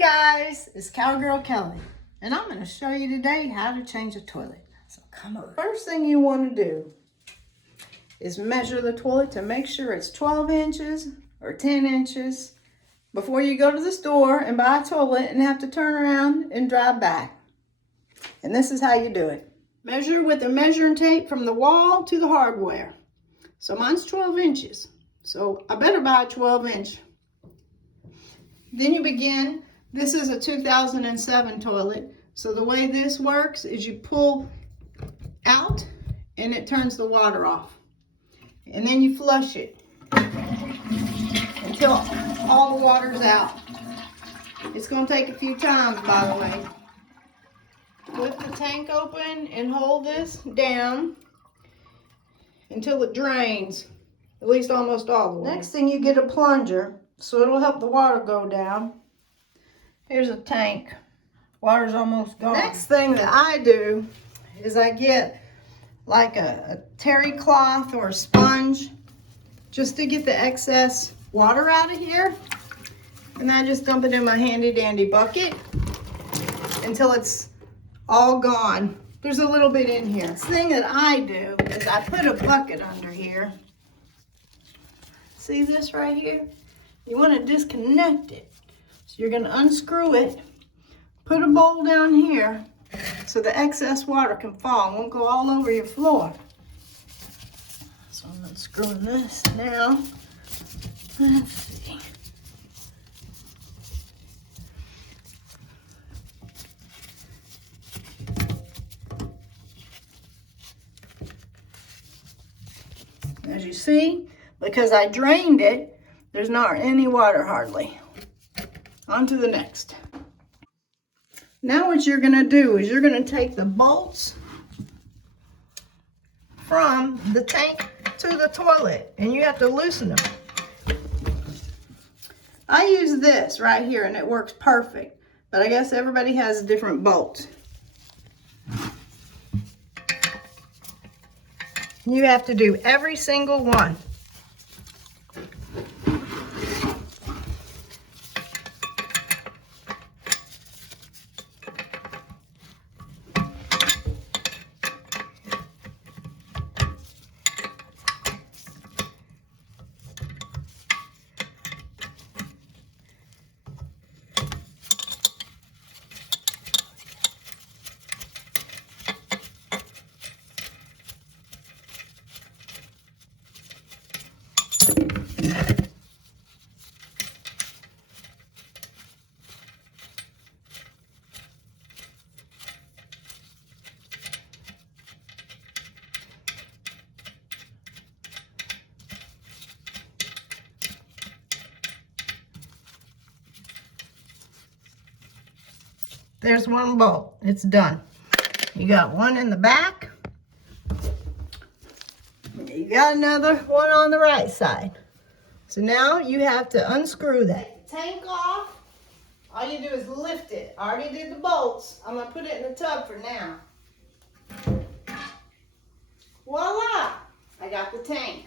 Guys, it's Cowgirl Kelly, and I'm going to show you today how to change a toilet. So come on. First thing you want to do is measure the toilet to make sure it's 12 inches or 10 inches before you go to the store and buy a toilet and have to turn around and drive back. And this is how you do it. Measure with a measuring tape from the wall to the hardware. So mine's 12 inches, so I better buy a 12-inch. Then you begin. This is a 2007 toilet. So the way this works is you pull out and it turns the water off. And then you flush it until all the water's out. It's going to take a few times, by the way. Lift the tank open and hold this down until it drains, at least almost all the way. Next thing, you get a plunger, so it'll help the water go down. Here's a tank. Water's almost gone. Next thing that I do is I get like a terry cloth or a sponge just to get the excess water out of here. And I just dump it in my handy dandy bucket until it's all gone. There's a little bit in here. Next thing that I do is I put a bucket under here. See this right here? You want to disconnect it. So you're going to unscrew it, put a bowl down here so the excess water can fall. It won't go all over your floor. So I'm unscrewing this now. Let's see. As you see, because I drained it, there's not any water hardly. On to the next. Now what you're going to do is you're going to take the bolts from the tank to the toilet, and you have to loosen them. I use this right here, and it works perfect, but I guess everybody has different bolts. You have to do every single one. There's one bolt. It's done. You got one in the back. You got another one on the right side. So now you have to unscrew that. Tank off. All you do is lift it. I already did the bolts. I'm going to put it in the tub for now. Voila! I got the tank.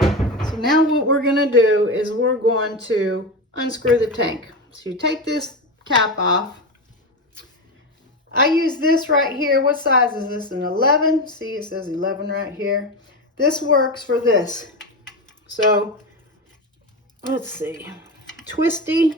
So now what we're going to do is we're going to unscrew the tank. So you take this cap off. I use this right here. What size is this? An 11? See, it says 11 right here. This works for this. So let's see. Twisty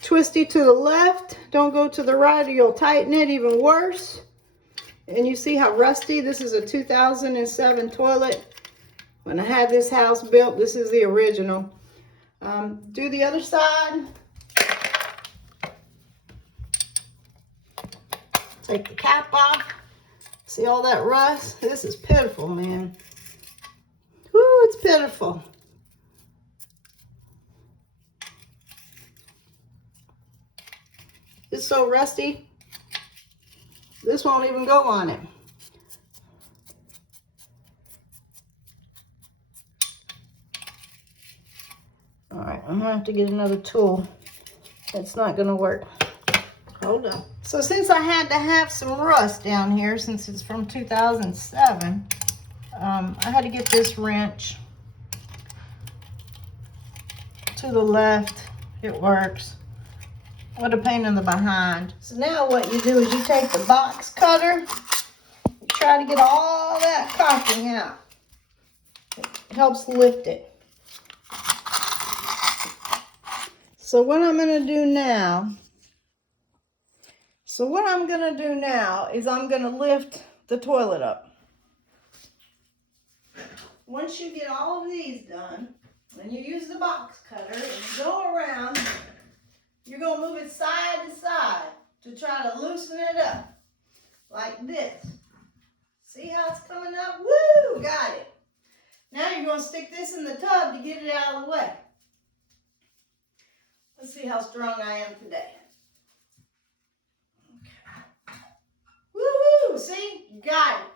to the left. Don't go to the right or you'll tighten it even worse. And you see how rusty? This is a 2007 toilet. When I had this house built, this is the original. Do the other side. Take the cap off. See all that rust? This is pitiful, man. Woo, it's pitiful. It's so rusty. This won't even go on it. All right, I'm gonna have to get another tool. It's not gonna work. Hold up. So since I had to have some rust down here, since it's from 2007, I had to get this wrench to the left. It works. What a pain in the behind. So now what you do is you take the box cutter, you try to get all that caulking out. It helps lift it. So what I'm going to do now is I'm going to lift the toilet up. Once you get all of these done, and you use the box cutter and you go around, you're going to move it side to side to try to loosen it up. Like this. See how it's coming up? Woo! Got it. Now you're going to stick this in the tub to get it out of the way. Let's see how strong I am today. Okay. Woohoo! See? You got it.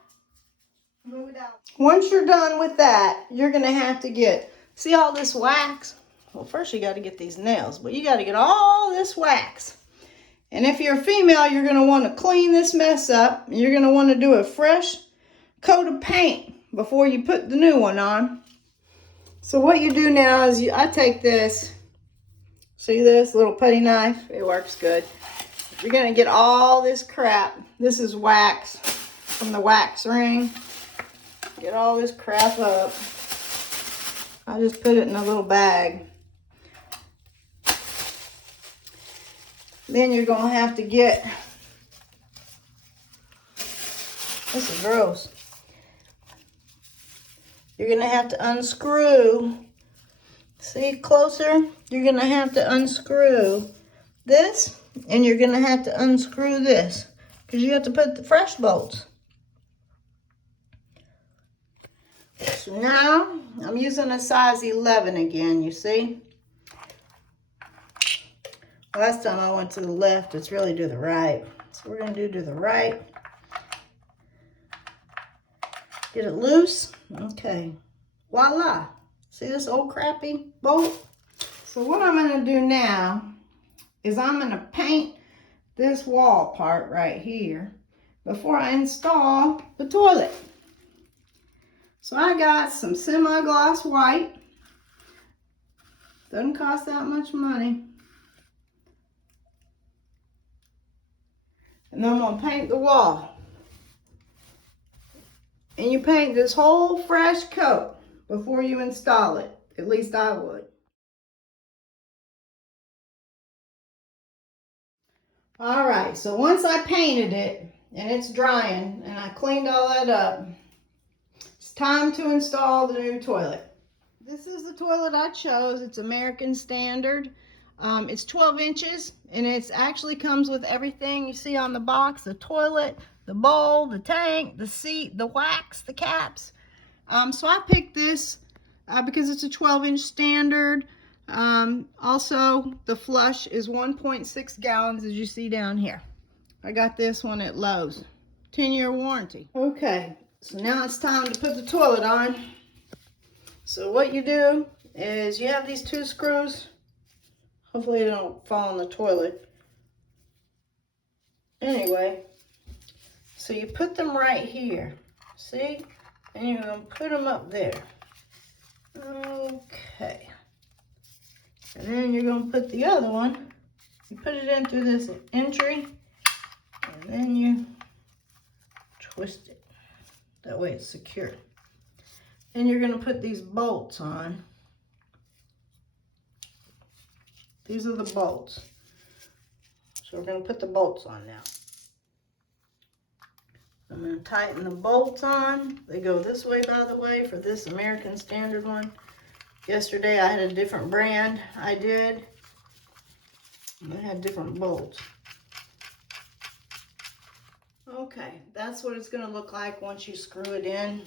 Move it out. Once you're done with that, you're going to have to get, see all this wax? Well, first you got to get these nails, but you got to get all this wax. And if you're a female, you're going to want to clean this mess up. You're going to want to do a fresh coat of paint before you put the new one on. So what you do now is I take this, see this little putty knife? It works good. You're going to get all this crap. This is wax from the wax ring. Get all this crap up. I just put it in a little bag. Then you're going to have to get, this is gross. You're going to have to unscrew, see closer? You're going to have to unscrew this, and you're going to have to unscrew this, because you have to put the fresh bolts. So now, I'm using a size 11 again, you see? Last time I went to the left, it's really to the right. So we're going to do to the right. Get it loose. Okay. Voila. See this old crappy bolt? So what I'm going to do now is I'm going to paint this wall part right here before I install the toilet. So I got some semi-gloss white. Doesn't cost that much money. And then I'm going to paint the wall. And you paint this whole fresh coat before you install it. At least I would. Alright, so once I painted it and it's drying and I cleaned all that up, it's time to install the new toilet. This is the toilet I chose. It's American Standard. It's 12 inches and it actually comes with everything you see on the box: the toilet, the bowl, the tank, the seat, the wax, the caps. So I picked this because it's a 12-inch standard. Also, the flush is 1.6 gallons, as you see down here. I got this one at Lowe's. 10-year warranty. Okay, so now it's time to put the toilet on. So what you do is you have these two screws. Hopefully they don't fall in the toilet. Anyway, so you put them right here. See? And you're going to put them up there. Okay. And then you're going to put the other one. You put it in through this entry. And then you twist it. That way it's secure. And you're going to put these bolts on. These are the bolts. So we're going to put the bolts on now. I'm going to tighten the bolts on. They go this way, by the way, for this American Standard one. Yesterday I had a different brand I did. And they had different bolts. Okay, that's what it's going to look like once you screw it in.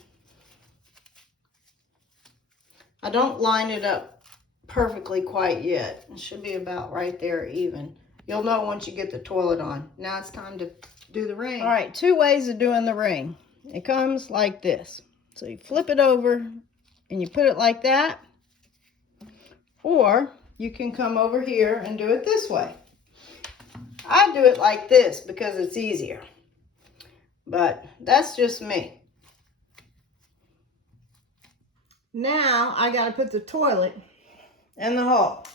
I don't line it up perfectly quite yet. It should be about right there even. You'll know once you get the toilet on. Now it's time to do the ring. All right, two ways of doing the ring. It comes like this. So you flip it over and you put it like that. Or you can come over here and do it this way. I do it like this because it's easier. But that's just me. Now I got to put the toilet in the hole.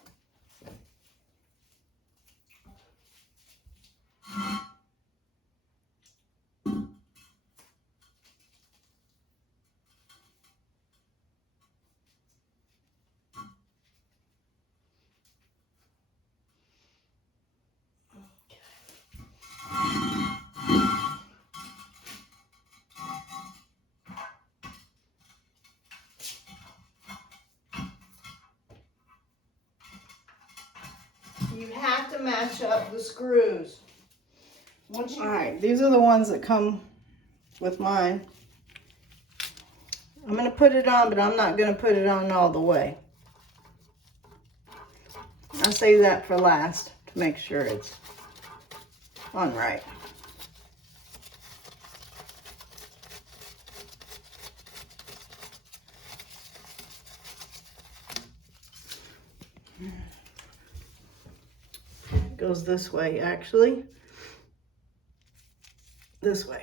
You have to match up the screws. All right, these are the ones that come with mine. I'm going to put it on, but I'm not going to put it on all the way. I'll save that for last to make sure it's on right. It goes this way, actually. This way.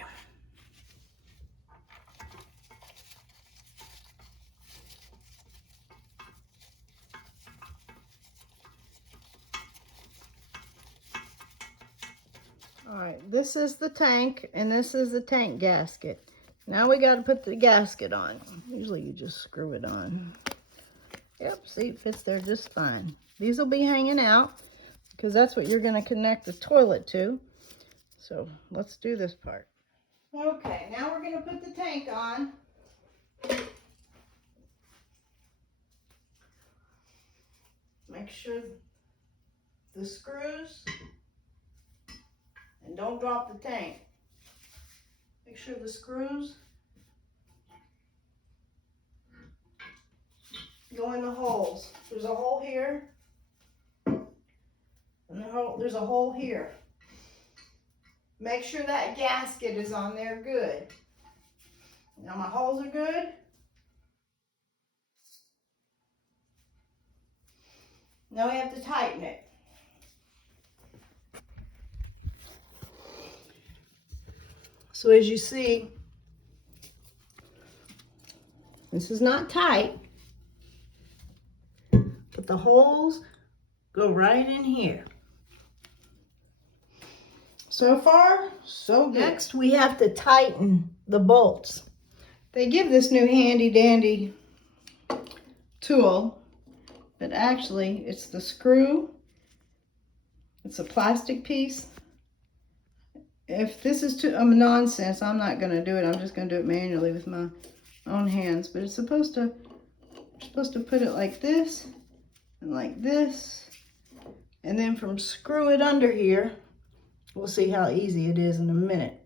All right, this is the tank and this is the tank gasket. Now we got to put the gasket on. Usually you just screw it on. Yep, see, it fits there just fine. These will be hanging out because that's what you're going to connect the toilet to. So let's do this part. Okay, now we're going to put the tank on. Make sure the screws, and don't drop the tank. Make sure the screws go in the holes. There's a hole here, and there's a hole here. Make sure that gasket is on there good. Now my holes are good. Now we have to tighten it. So as you see, this is not tight, but the holes go right in here. So far, so good. Next, we have to tighten the bolts. They give this new handy dandy tool, but actually it's the screw. It's a plastic piece. If this is too nonsense, I'm not going to do it. I'm just going to do it manually with my own hands. But it's supposed to, you're supposed to put it like this and like this. And then screw it under here. We'll see how easy it is in a minute.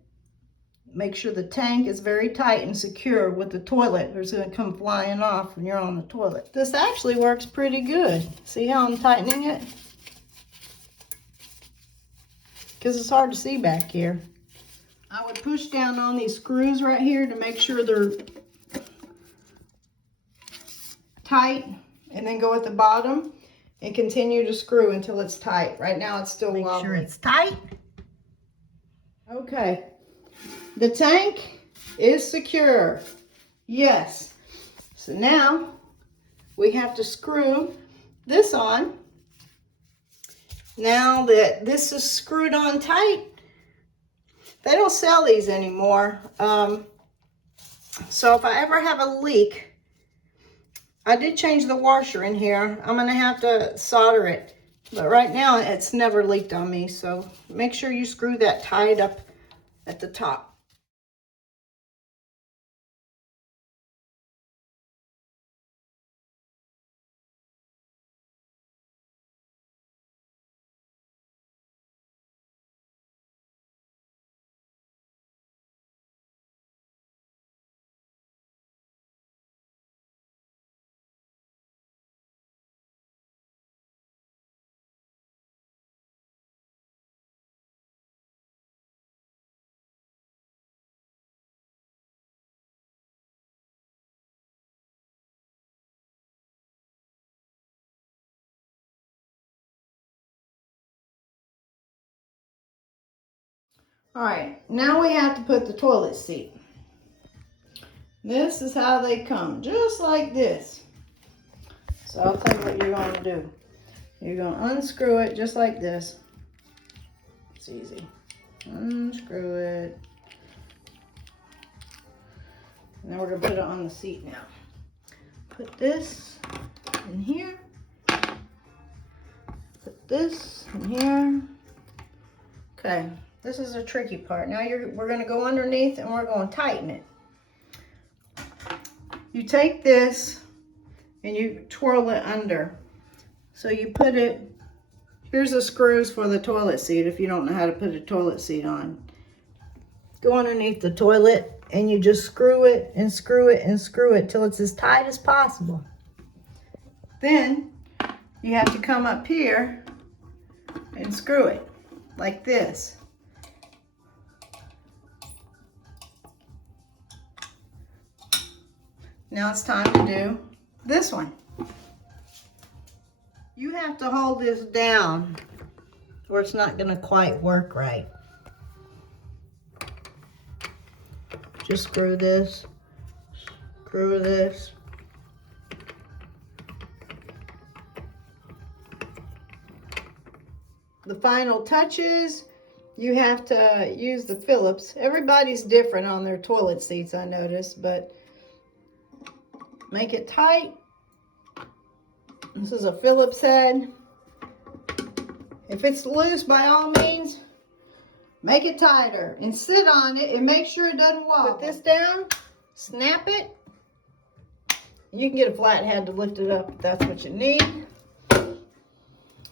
Make sure the tank is very tight and secure with the toilet, or it's going to come flying off when you're on the toilet. This actually works pretty good. See how I'm tightening it? Because it's hard to see back here. I would push down on these screws right here to make sure they're tight, and then go at the bottom and continue to screw until it's tight. Right now it's still wobbly. Make sure it's tight. Okay. The tank is secure. Yes. So now we have to screw this on. Now that this is screwed on tight, they don't sell these anymore. So if I ever have a leak, I did change the washer in here. I'm going to have to solder it. But right now it's never leaked on me. So make sure you screw that tight up at the top. All right, now we have to put the toilet seat. This is how they come, just like this. So I'll tell you what you're going to do. You're going to unscrew it just like this. It's easy. Unscrew it. And then we're going to put it on the seat now. Put this in here. Put this in here. Okay. This is a tricky part. Now we're going to go underneath and we're going to tighten it. You take this and you twirl it under. So you put it Here's the screws for the toilet seat if you don't know how to put a toilet seat on. Go underneath the toilet and you just screw it and screw it and screw it till it's as tight as possible. Then you have to come up here and screw it like this. Now it's time to do this one. You have to hold this down or it's not going to quite work right. Just screw this, screw this. The final touches, you have to use the Phillips. Everybody's different on their toilet seats, I noticed, but make it tight. This is a Phillips head. If it's loose, by all means, make it tighter and sit on it and make sure it doesn't wobble. Put this down, snap it. You can get a flathead to lift it up if that's what you need.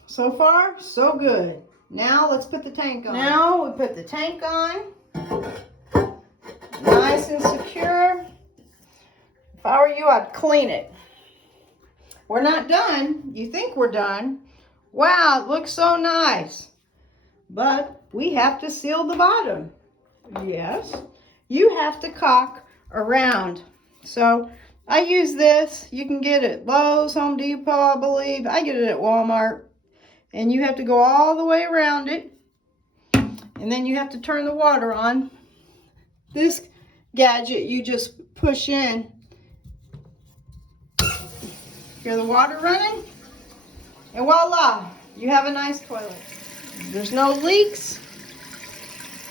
So far, so good. Now let's put the tank on. Now we put the tank on. Nice and secure. If I were you, I'd clean it. We're not done. You think we're done. Wow, it looks so nice. But we have to seal the bottom. Yes. You have to caulk around. So I use this. You can get it at Lowe's, Home Depot, I believe. I get it at Walmart. And you have to go all the way around it. And then you have to turn the water on. This gadget you just push in. Hear the water running? And voila, you have a nice toilet. There's no leaks.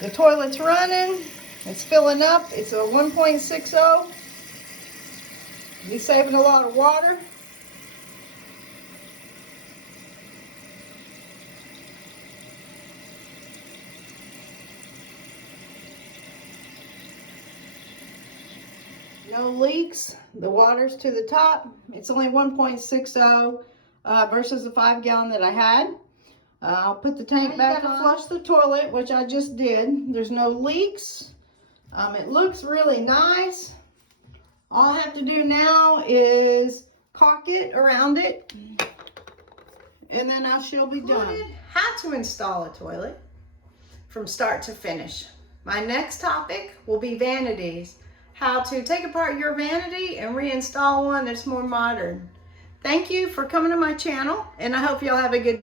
The toilet's running. It's filling up. It's a 1.60. You're saving a lot of water. No leaks. The water's to the top. It's only 1.60 versus the 5-gallon that I had. I'll put the tank back on. Flush the toilet, which I just did. There's no leaks. It looks really nice. All I have to do now is caulk it around it, and then I shall be done. How to install a toilet from start to finish. My next topic will be vanities. How to take apart your vanity and reinstall one that's more modern. Thank you for coming to my channel, and I hope y'all have a good day.